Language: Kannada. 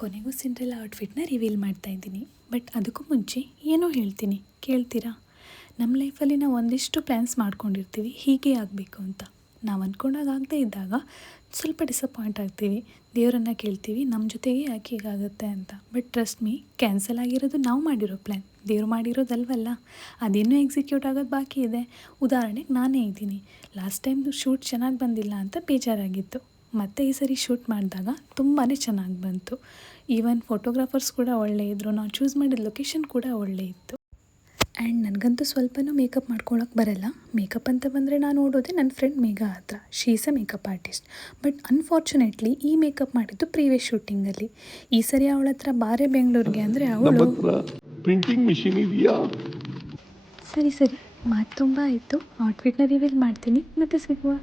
ಕೊನೆಗೂ ಸಿಂಡ್ರೆಲ್ಲಾ ಔಟ್ಫಿಟ್ನ ರಿವೀಲ್ ಮಾಡ್ತಾ ಇದ್ದೀನಿ. ಬಟ್ ಅದಕ್ಕೂ ಮುಂಚೆ ಏನೋ ಹೇಳ್ತೀನಿ, ಕೇಳ್ತೀರಾ? ನಮ್ಮ ಲೈಫಲ್ಲಿ ನಾವು ಒಂದಿಷ್ಟು ಪ್ಲ್ಯಾನ್ಸ್ ಮಾಡ್ಕೊಂಡಿರ್ತೀವಿ, ಹೀಗೆ ಆಗಬೇಕು ಅಂತ. ನಾವು ಅಂದ್ಕೊಂಡಾಗ ಆಗದೇ ಇದ್ದಾಗ ಸ್ವಲ್ಪ ಡಿಸಪಾಯಿಂಟ್ ಆಗ್ತೀವಿ, ದೇವರನ್ನು ಕೇಳ್ತೀವಿ ನಮ್ಮ ಜೊತೆಗೆ ಯಾಕೆ ಹೀಗಾಗುತ್ತೆ ಅಂತ. ಬಟ್ ಟ್ರಸ್ಟ್ ಮೀ, ಕ್ಯಾನ್ಸಲ್ ಆಗಿರೋದು ನಾವು ಮಾಡಿರೋ ಪ್ಲ್ಯಾನ್, ದೇವ್ರು ಮಾಡಿರೋದಲ್ವಲ್ಲ. ಅದೇನೂ ಎಕ್ಸಿಕ್ಯೂಟ್ ಆಗೋದು ಬಾಕಿ ಇದೆ. ಉದಾಹರಣೆಗೆ ನಾನೇ ಇದ್ದೀನಿ. ಲಾಸ್ಟ್ ಟೈಮ್ ಶೂಟ್ ಚೆನ್ನಾಗಿ ಬಂದಿಲ್ಲ ಅಂತ ಬೇಜಾರಾಗಿತ್ತು. ಮತ್ತು ಈ ಸರಿ ಶೂಟ್ ಮಾಡಿದಾಗ ತುಂಬಾ ಚೆನ್ನಾಗಿ ಬಂತು. ಈವನ್ ಫೋಟೋಗ್ರಾಫರ್ಸ್ ಕೂಡ ಒಳ್ಳೆ ಇದ್ದರು, ನಾವು ಚೂಸ್ ಮಾಡಿದ ಲೊಕೇಶನ್ ಕೂಡ ಒಳ್ಳೆ ಇತ್ತು. ಆ್ಯಂಡ್ ನನಗಂತೂ ಸ್ವಲ್ಪನೂ ಮೇಕಪ್ ಮಾಡ್ಕೊಳಕ್ಕೆ ಬರಲ್ಲ. ಮೇಕಪ್ ಅಂತ ಬಂದರೆ ನಾನು ನೋಡೋದೆ ನನ್ನ ಫ್ರೆಂಡ್ ಮೇಘಾ ಹತ್ರ. She is A makeup artist. But unfortunately ಈ ಮೇಕಪ್ ಮಾಡಿದ್ದು ಪ್ರೀವಿಯಸ್ ಶೂಟಿಂಗಲ್ಲಿ. ಈ ಸರಿ ಅವಳ ಹತ್ರ ಬಾರೆ ಬೆಂಗಳೂರಿಗೆ ಅಂದರೆ ಅವಳು ಪ್ರಿಂಟಿಂಗ್ ಮಿಷಿನ್ ಇದೆಯಾ? ಸರಿ ಮಾತು ತುಂಬ ಆಯಿತು. ಔಟ್ಫಿಟ್ನ ರಿವೀಲ್ ಮಾಡ್ತೀನಿ, ಮತ್ತೆ ಸಿಗುವ.